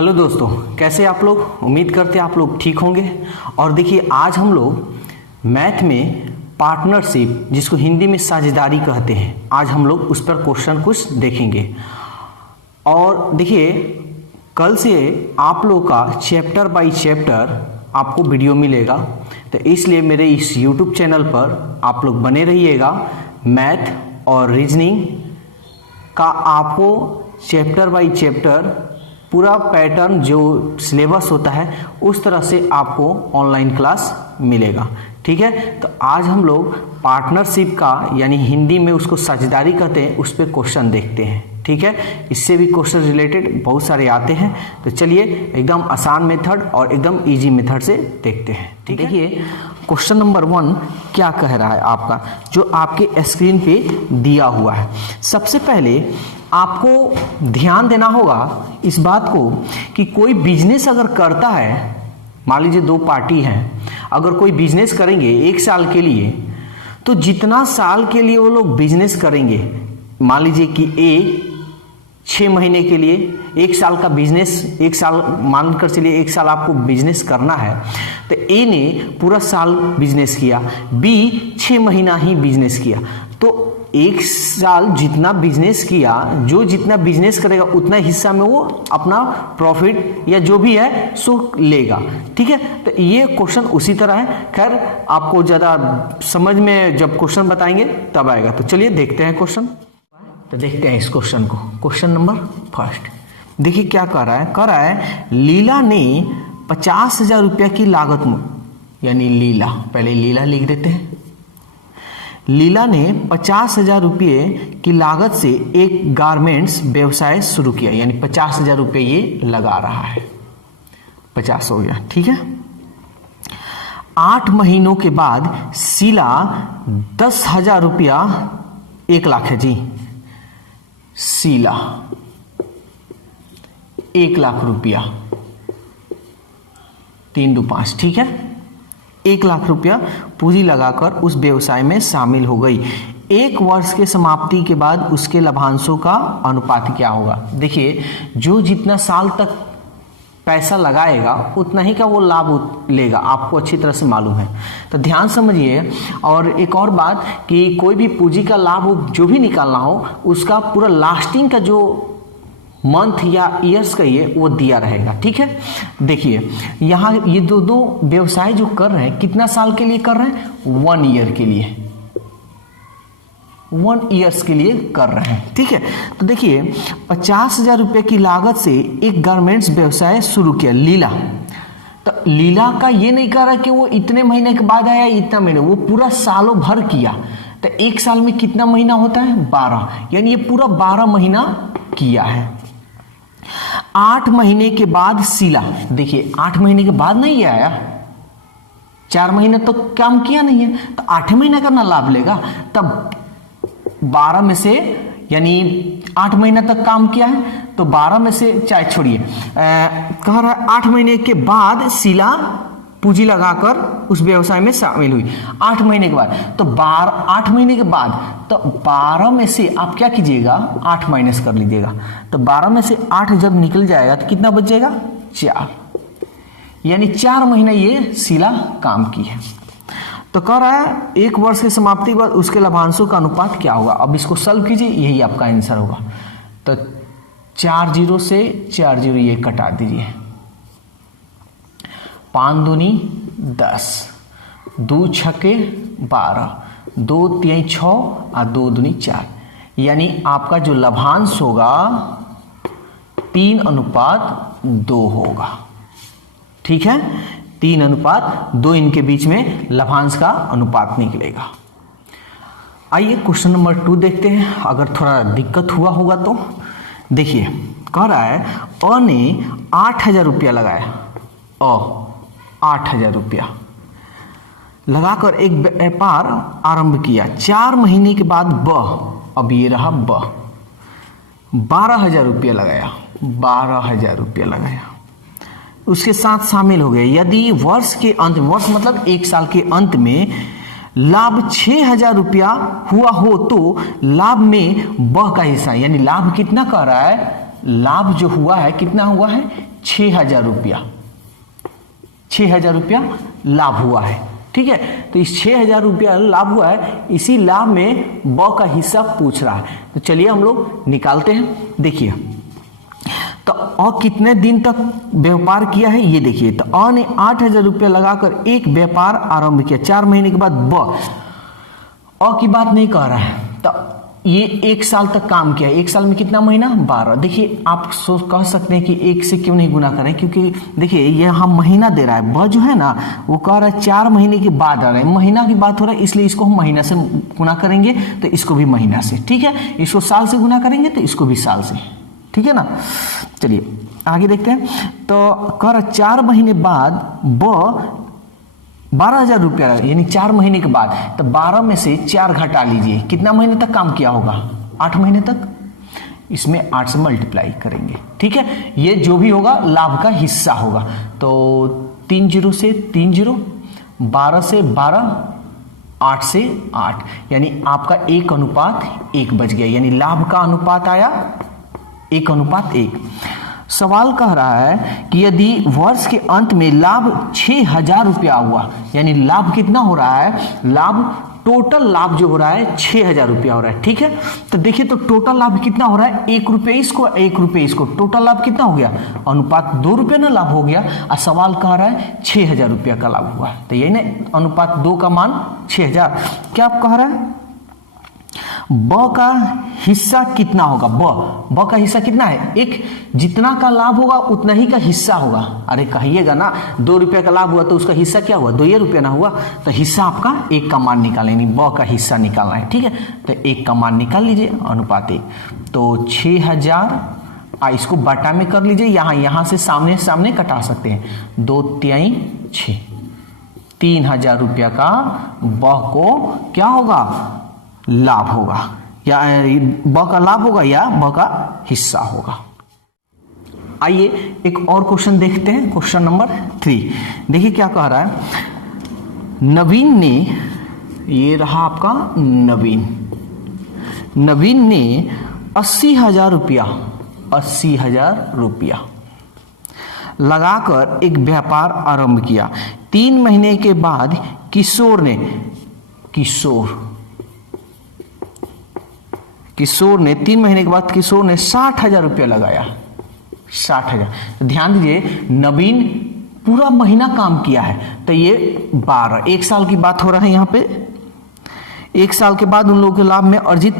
Hello दोस्तों, कैसे आप लोग। उम्मीद करते हैं आप लोग ठीक होंगे। और देखिए, आज हम लोग मैथ में पार्टनरशिप, जिसको हिंदी में साझेदारी कहते हैं, आज हम लोग उस पर क्वेश्चन कुछ देखेंगे। और देखिए, कल से आप लोग का चैप्टर बाय चैप्टर आपको वीडियो मिलेगा, तो इसलिए मेरे इस यूट्यूब चैनल पर आप लोग बने रहिएगा। मैथ और रीजनिंग का आपको चैप्टर बाय चैप्टर पूरा पैटर्न जो सिलेबस होता है उस तरह से आपको ऑनलाइन क्लास मिलेगा। ठीक है, तो आज हम लोग पार्टनरशिप का, यानी हिंदी में उसको साझेदारी कहते हैं, उस पर क्वेश्चन देखते हैं। ठीक है, इससे भी क्वेश्चन रिलेटेड बहुत सारे आते हैं, तो चलिए एकदम आसान मेथड और एकदम इजी मेथड से देखते हैं। ठीक है, देखिए क्वेश्चन नंबर 1 क्या कह रहा है आपका, जो आपके स्क्रीन पे दिया हुआ है। सबसे पहले आपको ध्यान देना होगा इस बात को कि कोई बिजनेस अगर करता है, मान लीजिए दो पार्टी हैं, अगर कोई बिजनेस करेंगे 1 साल के लिए, तो जितना साल के लिए वो लोग बिजनेस करेंगे, मान लीजिए कि ए 6 महीने के लिए, 1 साल का बिजनेस, 1 साल मानकर चलिए 1 साल आपको बिजनेस करना है, तो ए ने पूरा साल बिजनेस किया, बी 6 महीना ही बिजनेस किया। तो 1 साल जितना बिजनेस किया, जो जितना बिजनेस करेगा उतना हिस्सा में वो अपना प्रॉफिट या जो भी है सो लेगा। ठीक है, तो ये क्वेश्चन उसी तरह है। खैर, आपको ज़्यादा समझ में जब क्वेश्चन बताएंगे तब आएगा। तो चलिए देखते हैं क्वेश्चन। तो देखते हैं इस क्वेश्चन को। क्वेश्चन नंबर 1 देखिए क्या कह रहा है लीला ने 50,000 रुपया की लागत में, यानी लीला, पहले लीला लिख देते हैं। लीला ने 50,000 रुपये की लागत से एक गारमेंट्स व्यवसाय शुरू किया, यानी 50,000 रुपये ये लगा रहा है। 50 हो गया। ठीक है, 8 महीनों के बाद शीला 10,000 रुपया, 1 लाख है जी, शीला 1 लाख रुपया, 3 2 5, ठीक है, 1 लाख रुपया पूंजी लगाकर उस व्यवसाय में शामिल हो गई। 1 वर्ष के समाप्ति के बाद उसके लाभांशों का अनुपात क्या होगा। देखिए, जो जितना साल तक पैसा लगाएगा उतना ही का वो लाभ लेगा, आपको अच्छी तरह से मालूम है। तो ध्यान समझिए। और एक और बात कि कोई भी पूंजी का लाभ जो भी निकालना हो, उसका पूरा लास्टिंग का जो मंथ या ईयर्स का ये वो दिया रहेगा। ठीक है, देखिए यहाँ ये दो व्यवसाय जो कर रहे हैं, कितना साल के लिए कर रहे हैं, 1 ईयर के लिए, 1 ईयर्स के लिए कर रहे हैं। ठीक है, तो देखिए 50,000 रुपये की लागत से एक गारमेंट्स व्यवसाय शुरू किया लीला। तो लीला का ये नहीं कह रहा कि वो इतने महीने के बाद आया, इतना महीने, वो पूरा सालों भर किया। तो 1 साल में कितना महीना होता है, 12, यानी ये पूरा 12 महीना किया है। 8 महीने के बाद शीला, देखिए 8 महीने के बाद नहीं आया, 4 महीने तो काम किया नहीं है, तो 8 महीने का ना लाभ लेगा। तब 12 में से, यानी 8 महीना तक काम किया है, तो 12 में से, चाहे छोड़िए, कह रहा है 8 महीने के बाद शीला पूंजी लगाकर उस व्यवसाय में शामिल हुई। 8 महीने के बाद, तो 8 महीने के बाद, तो 12 में से आप क्या कीजिएगा, 8 माइनस कर लीजिएगा। तो 12 में से 8 जब निकल जाएगा तो कितना बच जाएगा, 4, यानी 4 महीना ये शीला काम की है। तो कह रहा है 1 वर्ष की समाप्ति के बाद उसके लाभांशों का अनुपात क्या होगा। अब इसको सॉल्व कीजिए, यही आपका आंसर होगा। तो 4 0 से 4 0 ये कटा दीजिए, 5 दूनी 10, 2 छक्के 12, 2 3 6 और 2 दूनी 4, यानी आपका जो लाभांश होगा 3:2 होगा। ठीक है, 3:2 इनके बीच में लाभांश का अनुपात निकलेगा। आइए क्वेश्चन नंबर 2 देखते हैं, अगर थोड़ा दिक्कत हुआ होगा तो। देखिए कह रहा है अ ने 8,000 रुपया लगाया, 8,000 रुपया लगाकर एक व्यापार आरंभ किया। 4 महीने के बाद ब, अब ये रहा ब, 12,000 रुपया लगाया, 12,000 रुपया लगाया, उसके साथ शामिल हो गए। यदि वर्ष के अंत, वर्ष मतलब 1 साल के अंत में लाभ 6,000 रुपया हुआ हो तो लाभ में ब का हिस्सा, यानी लाभ कितना कह रहा है, लाभ जो हुआ है कितना हुआ है, 6,000 रुपया, 6,000 रुपया लाभ हुआ है। ठीक है, तो इस 6,000 रुपया लाभ हुआ है, इसी लाभ में ब का हिस्सा पूछ रहा है। तो चलिए हम लोग निकालते हैं। देखिए तो अ कितने दिन तक व्यापार किया है ये देखिए। तो अ ने 8,000 रुपया लगाकर एक व्यापार आरंभ किया। 4 महीने के बाद ब, अ की बात नहीं कह रहा है, तो ये 1 साल तक काम किया। 1 साल में कितना महीना? 12। देखिए आप कह सकते हैं कि 1 से क्यों नहीं गुना करें, क्योंकि देखिए ये हम महीना दे रहा है, ब जो है ना वो कह रहा है 4 महीने के बाद आ रहा है, महीना की बात हो रहा है, इसलिए इसको हम महीना से गुना करेंगे, तो इसको भी महीना से। ठीक है, इसको साल से गुना करेंगे तो इसको भी साल से। ठीक है ना, चलिए आगे देखते हैं। तो कह रहा 4 महीने बाद ब 12,000 रुपया, यानी 4 महीने के बाद। तो 12 में से 4 घटा लीजिए, कितना महीने तक काम किया होगा? 8 महीने तक। इसमें 8 से मल्टीप्लाई करेंगे। ठीक है, ये जो भी होगा लाभ का हिस्सा होगा। तो 3 0 से 3 0, 12 से 12, 8 से 8, यानी आपका 1:1 बच गया, यानी लाभ का अनुपात आया 1:1। सवाल कह रहा है कि यदि वर्ष के अंत में लाभ 6,000 रुपया हुआ, यानी लाभ कितना हो रहा है? लाभ, टोटल लाभ जो हो रहा है 6,000 रुपया हो रहा है। ठीक है, तो देखिए तो टोटल लाभ कितना हो रहा है? 1 रुपये इसको, 1 रुपये इसको, टोटल लाभ कितना हो गया? अनुपात 2 रुपये ना लाभ हो गया। और सवाल कह रहा है 6,000 रुपया का लाभ हुआ, तो यही ना अनुपात 2 का मान 6,000। क्या आप कह रहा है? ब का हिस्सा कितना होगा? ब का हिस्सा कितना है? एक, जितना का लाभ होगा उतना ही का हिस्सा होगा। अरे कहिएगा ना, 2 रुपये का लाभ हुआ तो उसका हिस्सा क्या हुआ? 2 रुपये ना हुआ, तो हिस्सा आपका 1 का मान निकालेंगे, ब का हिस्सा निकालना है। ठीक है, तो 1 का मान निकाल लीजिए, अनुपात 1। तो 6,000, इसको बटा में कर लीजिए, यहाँ से सामने सामने कटा सकते हैं। 2 तिहाई 6, 3,000 रुपया का ब को क्या होगा? लाभ होगा, या ब का लाभ होगा या ब का हिस्सा होगा। आइए एक और क्वेश्चन देखते हैं, क्वेश्चन नंबर 3। देखिए क्या कह रहा है। नवीन ने, ये रहा आपका नवीन ने 80,000 रुपया, 80,000 रुपया लगाकर एक व्यापार आरंभ किया। 3 महीने के बाद किशोर ने 3 महीने के बाद किशोर ने 60,000 रुपया लगाया। 60,000। ध्यान दीजिए, नवीन पूरा महीना काम किया है, तो ये 12, 1 साल की बात हो रहा है यहाँ पे। 1 साल के बाद उन लोगों के लाभ में अर्जित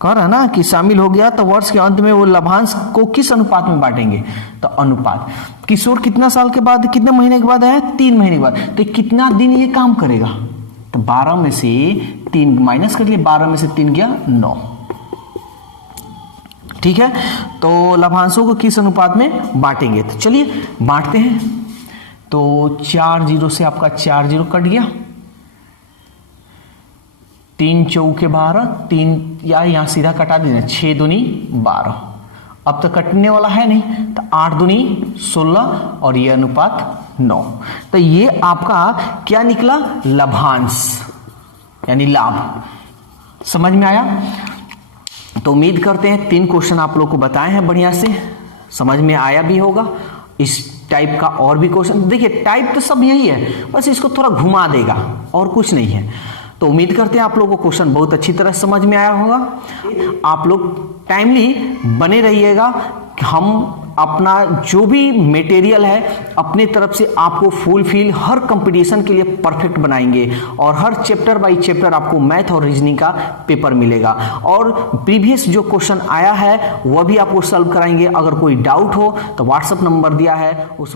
कह रहा है ना कि शामिल हो गया, तो वर्ष के अंत में वो लाभांश को किस अनुपात में बांटेंगे? तो अनुपात। किशोर कितना साल के बाद, कितने महीने के बाद आया? 3 महीने के बाद। तो कितना दिन ये काम करेगा? तो 12 में से 3 माइनस कर लिए, 12 में से 3 गया 9। ठीक है, तो लाभांशों को किस अनुपात में बांटेंगे? तो चलिए बांटते हैं। तो 4 0 से आपका 4 0 कट गया, 3 चौके 12, 3 या यहाँ सीधा कटा दीजिए, 6 दूनी 12। अब तो कटने वाला है नहीं, तो 8 दूनी 16 और ये अनुपात 9। तो ये आपका क्या निकला? लाभांश, यानी लाभ। समझ में आया? तो उम्मीद करते हैं 3 क्वेश्चन आप लोग को बताए हैं, बढ़िया से समझ में आया भी होगा। इस टाइप का और भी क्वेश्चन, देखिए टाइप तो सब यही है, बस इसको थोड़ा घुमा देगा और कुछ नहीं है। तो उम्मीद करते हैं आप लोगों को क्वेश्चन बहुत अच्छी तरह समझ में आया होगा। आप लोग टाइमली बने रहिएगा, हम अपना जो भी मटेरियल है अपने तरफ से आपको फुलफिल हर कंपटीशन के लिए परफेक्ट बनाएंगे, और हर चैप्टर बाय चैप्टर आपको मैथ और रीजनिंग का पेपर मिलेगा, और प्रीवियस जो क्वेश्चन आया है वह भी आपको सॉल्व कराएंगे। अगर कोई डाउट हो तो व्हाट्सएप नंबर दिया है, उस